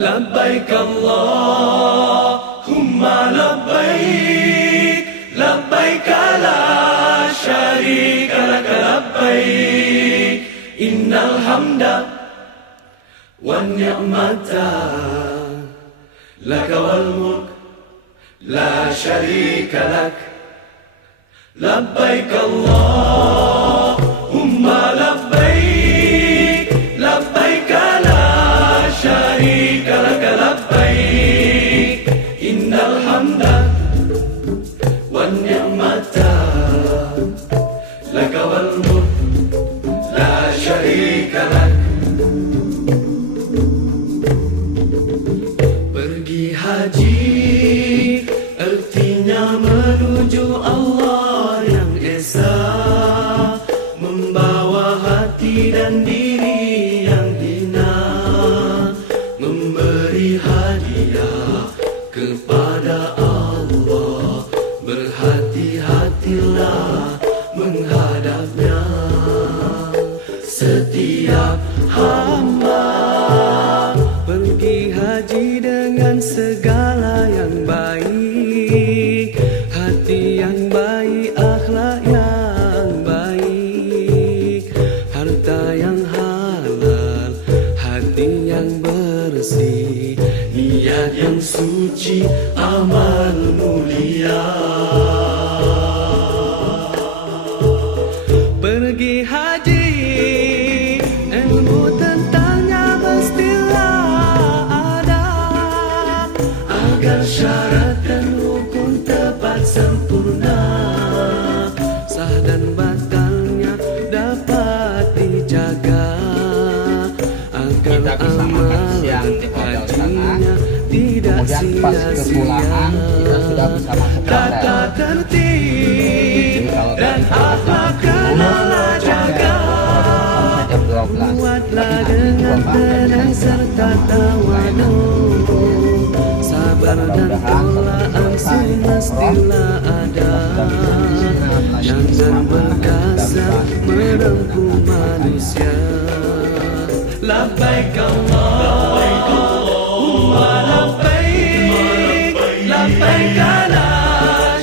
لبيك اللهم لبيك لبيك لا شريك لك لبيك إن الحمد والنعمة لك والملك لا شريك لك لبيك اللهم لبيك لبيك لا شريك لك لبيك إن الحمد والنعمة لك والملك لا شريك لك. Pergi haji artinya menuju Allah yang esa, membawa hati dan diri yang hina, memberi hadiah kepada Allah. Berhati-hatilah menghadapnya. Setiap hamba pergi haji dengan segala yang baik, hati yang baik, akhlak yang baik, harta yang halal, hati yang bersih, niat yang suci, amal mulia. Pergi haji, ilmu tentangnya mestilah ada, agar syarat dan rukun tepat sempurna, sah dan batalnya dapat dijaga, agar amal hajinya tidak sia-sia. Tata tertib dan akhlak kenalah jaga, buatlah dengan tenang serta tawadu, sabar dan telahan semestilah ada. Jangan berkasar merengkuh manusia. Labbaik Allahumma labbaik labbaik la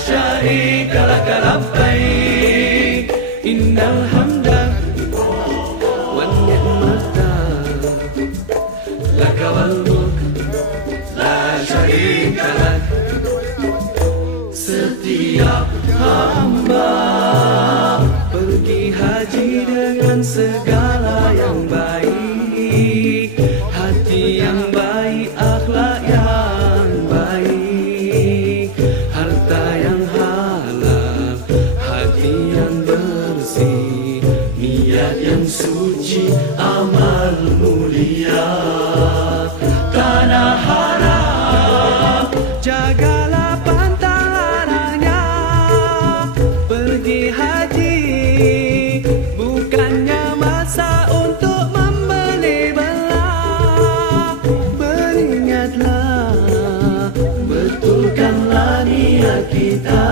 syarika lak labbaik innal hamda wan ni'mata lak wal mulk la syarika lak. Setiap hamba pergi haji dengan segala yang baik, hati yang baik, akhlak yang baik, harta yang halal, hati yang bersih, niat yang suci, amal mulia. Tanah haram jagalah pantang larangnya. Pergi haji bukannya masa untuk membeli belah. Beringatlah, betulkanlah niat kita.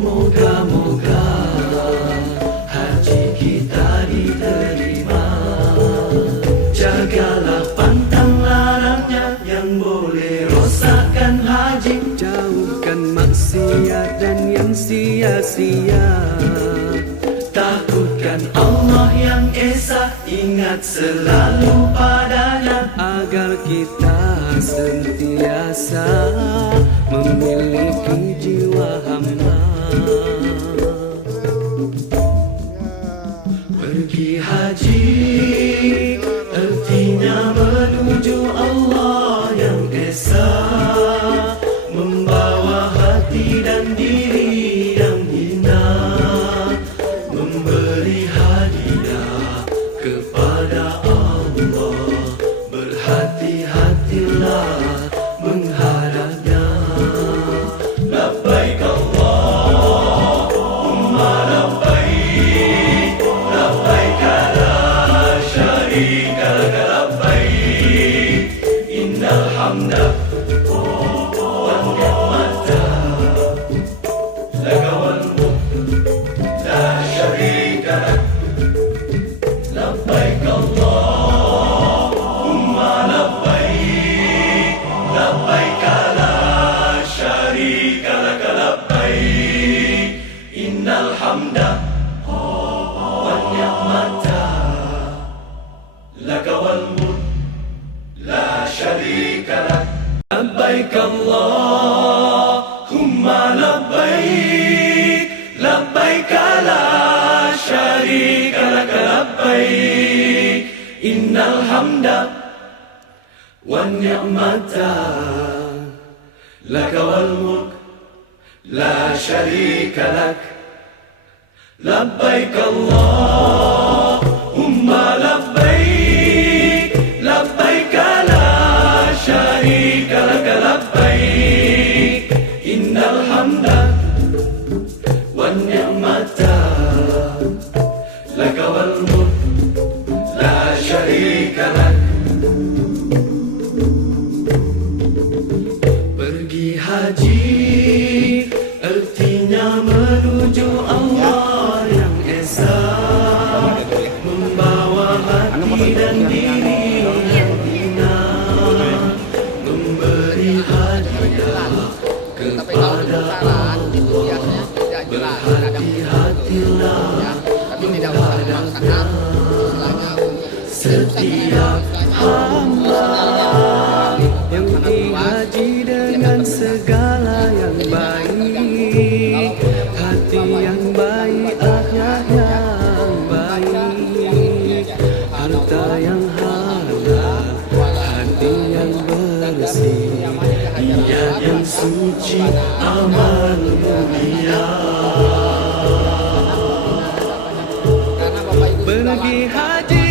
Moga-moga haji kita diterima. Jagalah pantang larangnya yang boleh rosakkan haji. Jauhkan maksiat dan yang sia-sia. Takutkan Allah yang esa, ingat selalu padanya, agar kita sentiasa memiliki jiwa hamba. Pergi haji artinya menuju Allah yang esa, membawa hati dan diri yang hina, memberi hadiah kepada Allah. Berhati-hatilah menghadapnya. Labbaik Allahumma labbaik labbaik la syarika lak labbaik innal hamda wan ni'mata lak wal mulk la syarika lak. Labbaik Allahumma labbaik شريك لك لبيك اللهم لبيك لبيك لا شريك لك لبيك إن الحمد والنعمة لك والملك لا شريك لك لبيك اللهم لبيك لبيك لا شريك لك لبيك إن الحمد والنعمة لك والملك لا شريك لك. Pergi haji artinya menuju Allah yang esa, membawa hati dan diri yang hina, memberi hadiah kepada Allah. Berhati-hatilah kepada setiap hamba yang dihaji dengan segala yang baik, hati yang baik, akhlak yang baik, harta yang halal, hati yang bersih, niat yang suci, amal mulia. Pergi haji,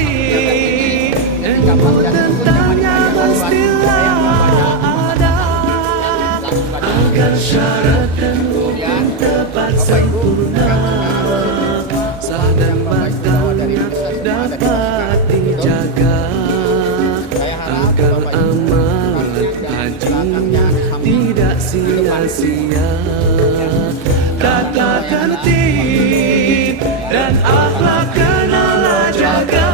ilmu tentangnya mestilah ada, agar syarat dan rukun tepat sempurna, sah dan batalnya dapat dijaga, agar amalan hajinya tidak sia-sia. Tata tertib dan akhlak kenalah jaga,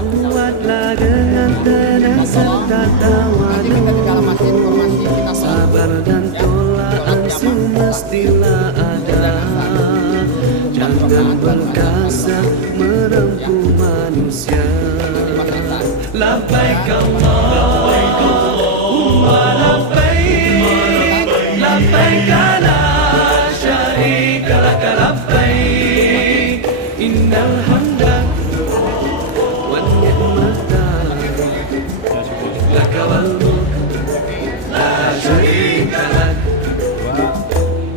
buatlah dengan tenang serta tawadu, sabar dan tolak ansih mestilah ada, jangan berkasa merempuh manusia. Labbaik Allahumma labbaik labbaik la syarika lak labbaik innal hamda wan ni'mata lak wal mulk la syarika lak.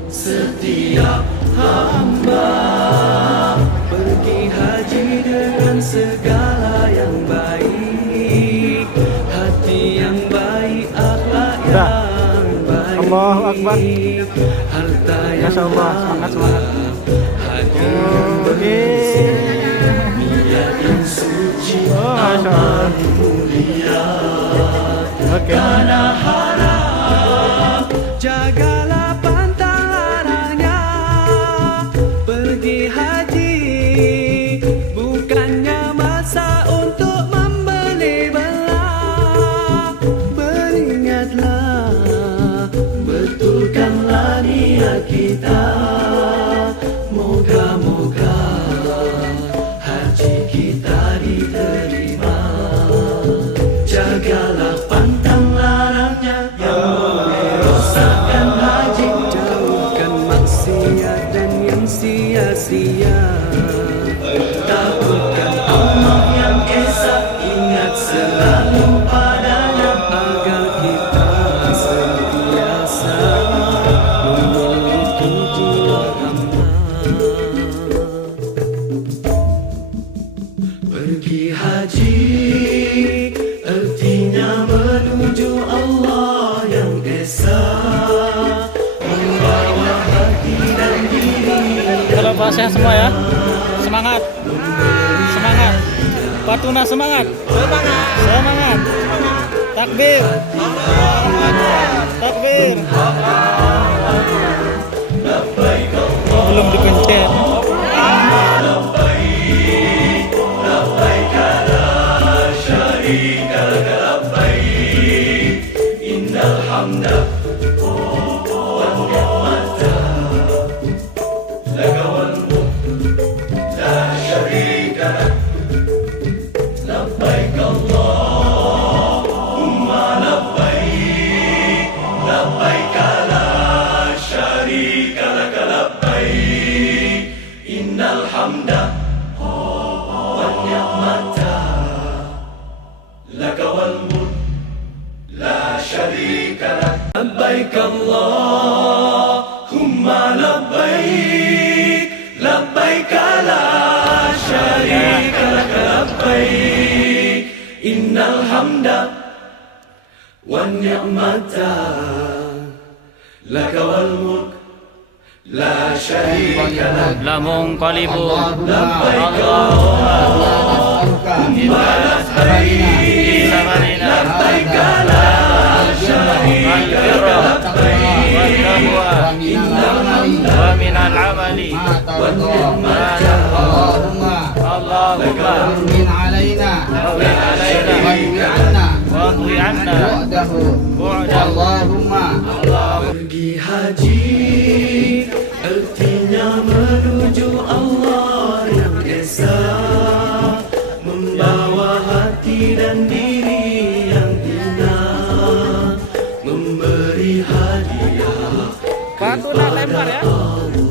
Setiap hamba pergi haji dengan segala yang baik, hati yang baik, akhlak yang baik, Allahu Akbar. harta yang Masya Allah, semangat, semangat. hati yang bersih, niat yang suci, amal mulia. Tanah haram, jagalah pantang larangnya. Pergi haji bukannya masa untuk membeli belah. Beringatlah, betulkanlah niat kita. Moga-moga haji kita diterima. Jagalah pantang larangnya yang merosakkan haji. Jauhkan maksiat dan yang sia-sia. Takutkan Allah yang esa, ingat selalu padanya, agar kita sentiasa memiliki jiwa hamba. Pergi haji artinya menuju Allah yang esa, membawa hati dan diri. Kalau bahasa semua ya, semangat, semangat, Patuna semangat, semangat, takbir, takbir. Oh, belum dipencet. Innal hamda wan ni'mata laka wal mulk la syarika lak. Labbaik Allahumma شريك لك لبيك اللهم لبيك لبيك لا شريك لك لبيك إن الحمد والنعمة لك والملك لا شريك لك La munqalibu لبيك Allahumma لبيك sabarina لبيك لا شريك لك لبيك wa minal amali Allahumma Allahumma min alaina hawwin alaina wadwi anna wadwi anna bu'dahu Allahumma Pergi haji artinya menuju Allah yang esa, membawa hati dan diri yang hina, memberi hadiah. Batu nak lempar ya.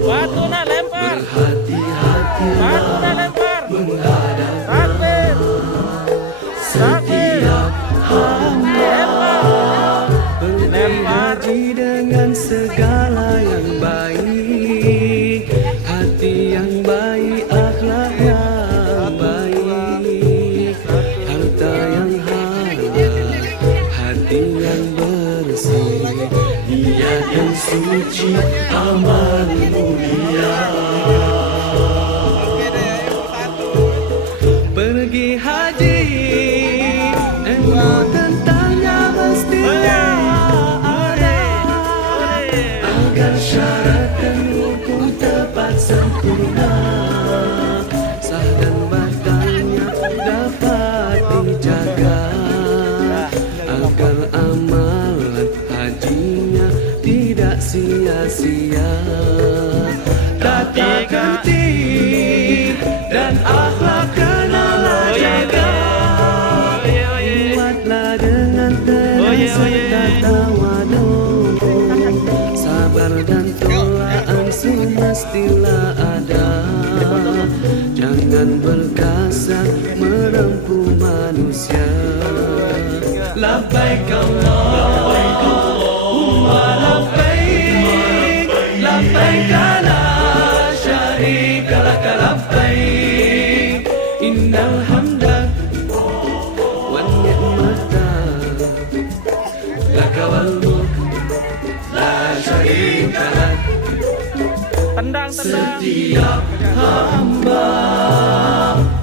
Batu nak lempar. Hati-hati Batu nak lempar. menghadap Takbir. setiap Lempar. berhaji dengan segala yang baik, hati yang baik, akhlak yang baik, harta yang halal, hati yang bersih, niat yang suci, amal mulia. Pergi haji, ilmu tentangnya mestinya ada, agar syarat dan rukun tepat sempurna, sah dan batalnya dapat dijaga, agar amalan hajinya tidak sia-sia. Tata tertib dan akhlak kenalah jaga, buatlah dengan tenang serta tawadu, sabar dan tolaan semestilah ada, jangan berkasar merempuh manusia. Labbaik Allahumma labbaik labbaik la syarika lak labbaik innal hamda wan ni'mata lak wal mulk la syarika lak. Tendang. Setiap hamba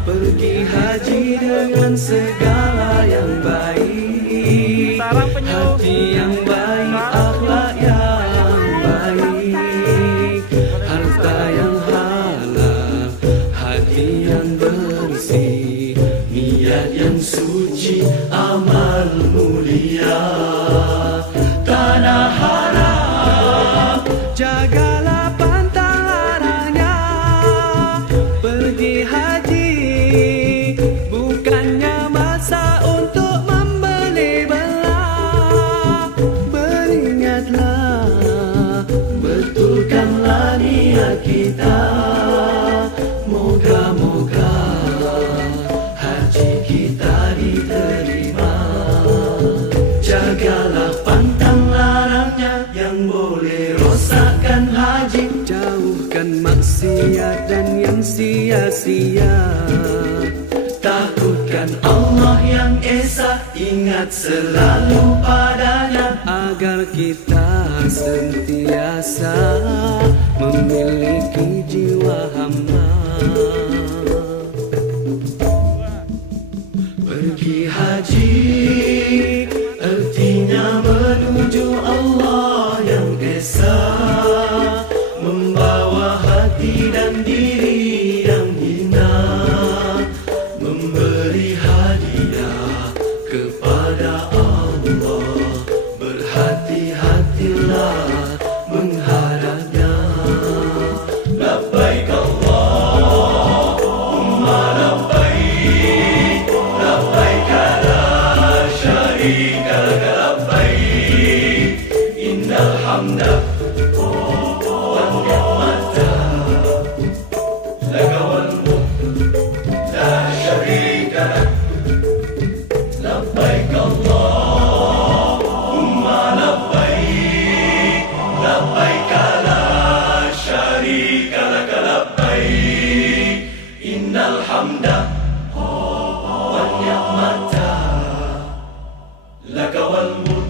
pergi haji dengan segala yang baik, Sarang penyu. hati yang baik, akhlak yang baik, harta yang halal, hati yang bersih, niat yang suci, amal mulia. Tanah haram, jagalah pantang larangnya. Pergi haji bukannya masa untuk membeli belah. Beringatlah, betulkanlah niat kita. Moga-moga haji kita diterima. Jagalah pantang larangnya yang boleh rosakkan haji. Jauhkan maksiat dan yang sia-sia. Takutkan Allah yang esa, ingat selalu padanya, agar kita sentiasa memiliki jiwa hamba. Pergi haji artinya menuju Allah yang esa, membawa hati dan diri yang hina, memberi hadiah kepada Allah. Berhati-hatilah menghadapnya. Labbaik Allahumma labbaik labbaik la syarika lak labbaik innal hamda wan ni'mata lak wal mulk la syarika lak. Labbaik Allahumma لك والملك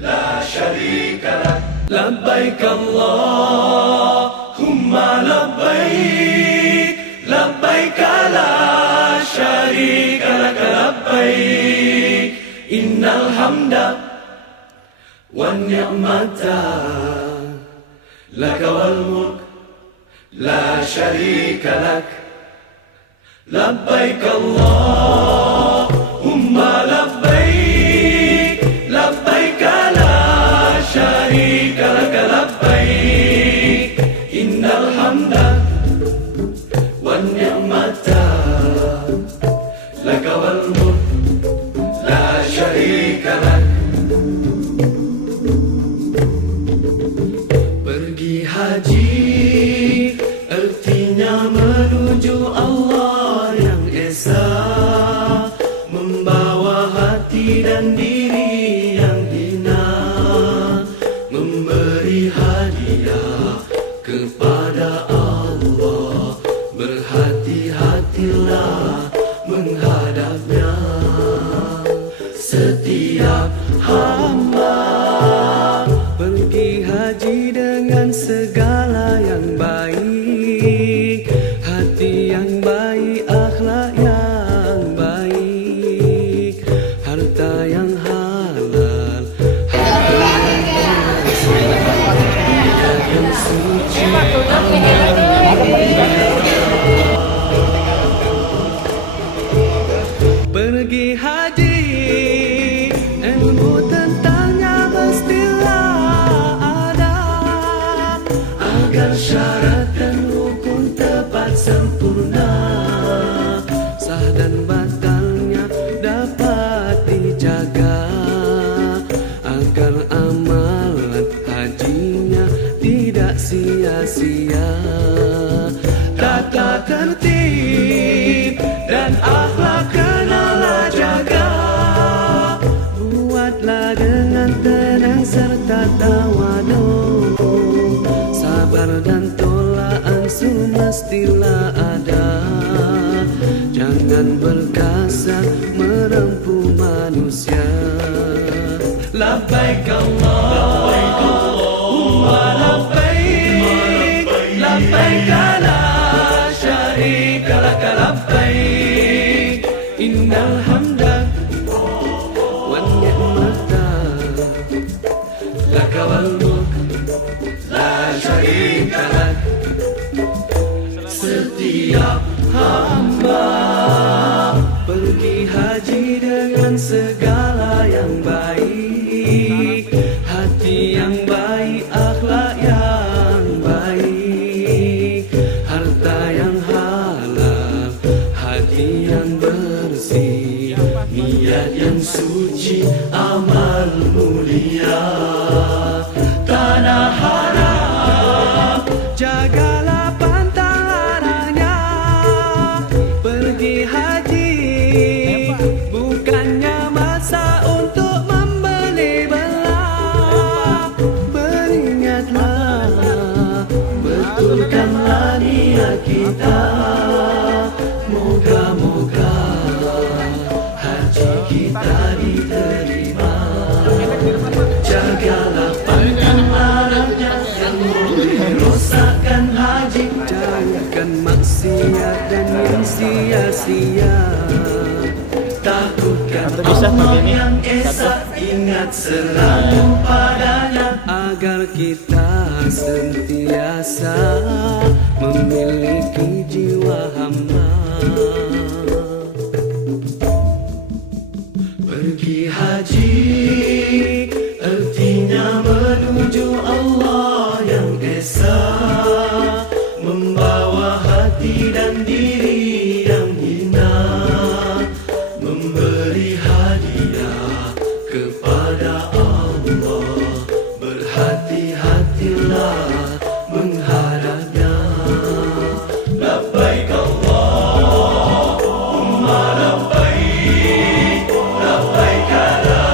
لا شريك لك لبيك اللهم لبيك لبيك لا شريك لك لبيك إن الحمد والنعمة لك والملك لا شريك لك لبيك اللهم لبيك لبيك لا شريك لك لبيك إن الحمد والنعمة لك والملك لا شريك لك. Pergi haji artinya menuju Allah yang esa, membawa hati dan diri yang hina, memberi hadiah kepada Allah. Berhati-hatilah menghadapnya. Setiap hamba pergi haji dengan segala yang baik, hati yang baik, akhlak yang baik, harta yang halal, yang suci. Pergi haji, ilmu tentangnya mestilah ada, agar syarat dan rukun tepat sempurna, sah dan batalnya dapat dijaga, agar amalan hajinya tidak sia-sia. Tata tertib dan akhlak kenalah jaga, buatlah dengan tenang serta tawadhu, sabar dan tolak ansur mestilah ada, jangan berkasar merempuh manusia. Labbaik Allahumma labbaik labbaik la syarika lak labbaik innal hamda wan ni'mata lak wal mulk la syarika lak. Setiap hamba pergi haji dengan segala yang baik, hati yang baik, akhlak yang baik, harta yang halal, hati yang bersih, niat yang suci, amal mulia. Tanah haram jagalah pantang larangnya. Pergi haji bukannya masa untuk membeli belah. Beringatlah, betulkanlah niat kita. Moga-moga haji kita diterima. Jagalah pantang larangnya yang boleh rosakkan haji. Jangan maksiat dan yang sia-sia. Takutkan Allah yang esa, ingat selalu padanya, agar kita sentiasa memiliki jiwa hamba. Pergi haji artinya menuju Allah yang esa, membawa hati dan diri yang hina, memberi hadiah kepada Allah. Berhati-hatilah menghadapnya. Labbaik Allahumma labbaik labbaik la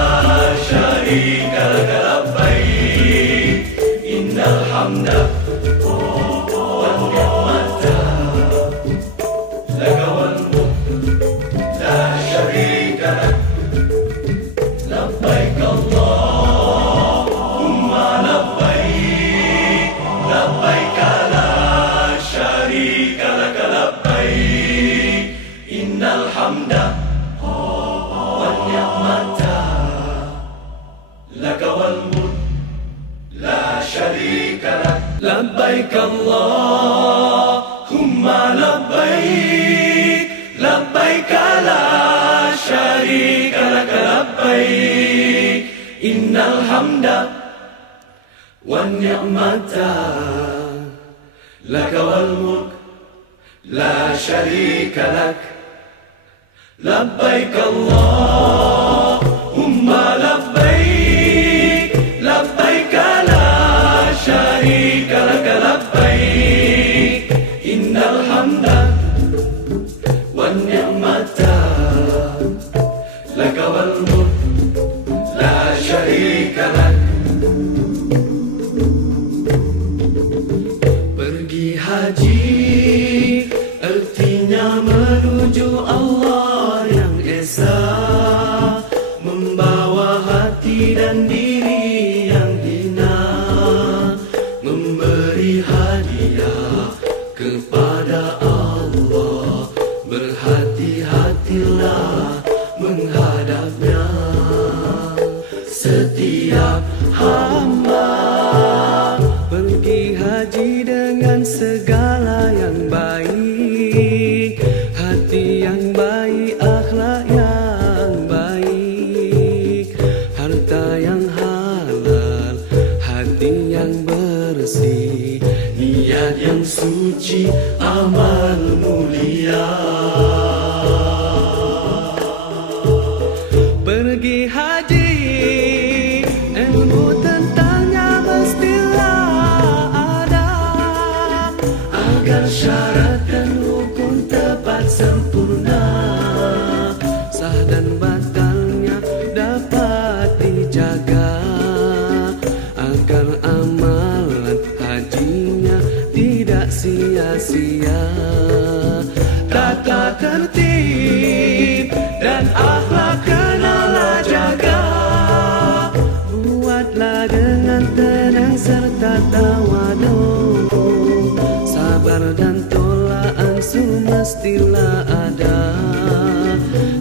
لبيك اللهم لبيك لبيك لا شريك لك لبيك إن الحمد والنعمة لك والملك لا شريك لك لبيك اللهم لبيك لبيك لا شريك لك لبيك إن الحمد والنعمة لك والملك لا شريك لك. Pergi haji artinya menuju Allah yang esa, membawa hati dan diri yang hina, memberi hadiah kepada Allah. Berhati-hatilah menghadapnya. Setiap hamba pergi haji dengan segala yang baik, hati yang baik, akhlak yang baik, harta yang halal, hati yang bersih, niat yang suci, amal mulia. Pergi haji, ilmu tentangnya mestilah ada, agar syarat dan rukun tepat sempurna, sah dan batalnya dapat dijaga, agar amalan hajinya tidak sia-sia. Tata tertib dan akhlak kenalah jaga, buatlah dengan tenang serta tawadu, sabar dan tolak ansur mestilah ada.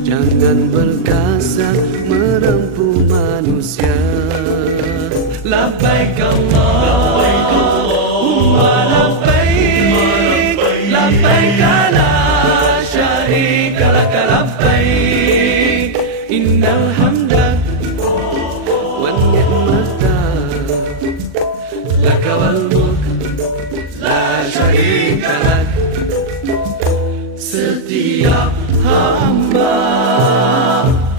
Jangan berkasar merempuh manusia. Labbaik Allahumma labbaik labbaik la syarika lak labbaik innal hamda wan ni'mata lak wal mulk la syarika lak. Setiap hamba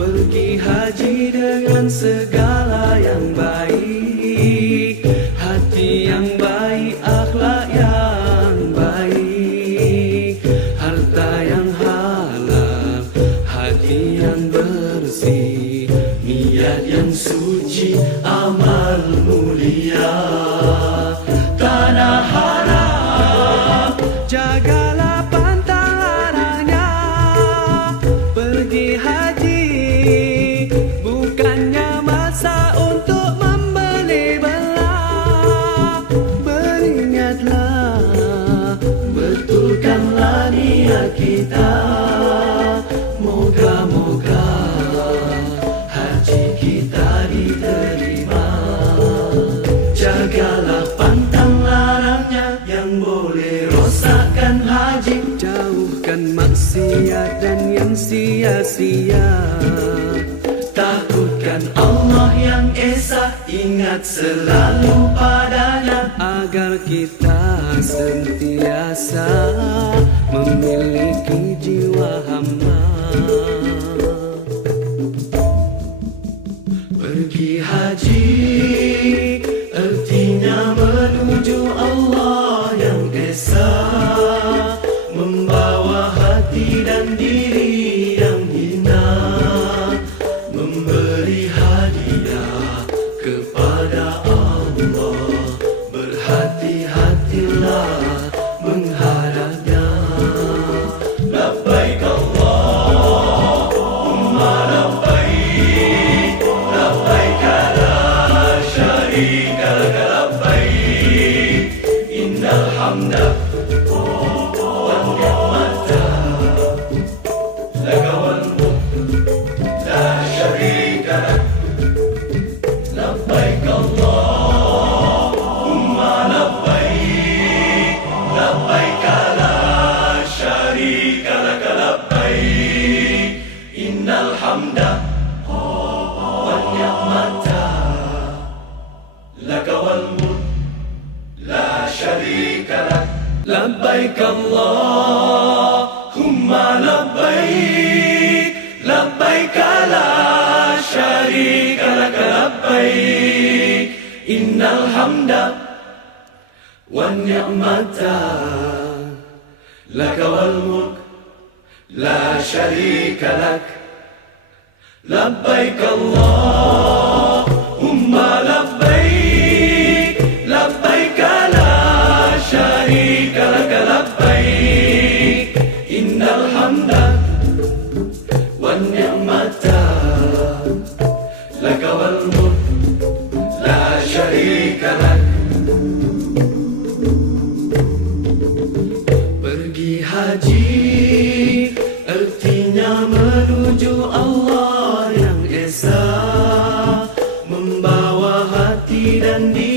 pergi haji dengan segala yang baik, hati yang baik, akhlak yang baik, harta yang halal, hati yang bersih, niat yang suci, amal mulia. Tanah haram jagalah pantang larangnya. Pergi haji bukannya masa untuk membeli belah. Beringatlah, betulkanlah niat kita. Moga-moga haji kita diterima. Jagalah pantang larangnya yang boleh rosakkan haji. Jauhkan maksiat dan yang sia-sia. Takutkan Allah yang esa, ingat selalu padanya, agar kita sentiasa memiliki jiwa hamba. Pergi haji artinya menuju Allah yang esa, membawa hati dan diri yang hina, memberi hadiah kepada Allah. Berhati-hatilah menghadapnya. Labbaik Allahumma labbaik labbaik la syarika lak labbaik innal hamda wan ni'mata lak wal mulk la syarika lak labbaik Allah. Labbaik Allahumma labbaik, labbaik la syarika lak labbaik, innal hamda wan ni'mata laka wal mulk la syarika lak. Labbaik Allahumma labbaik, labbaik la syarika lak labbaik, innal hamda wan ni'mata laka wal mulk la syarika lak. Pergi haji artinya menuju Allah yang esa, membawa hati dan diri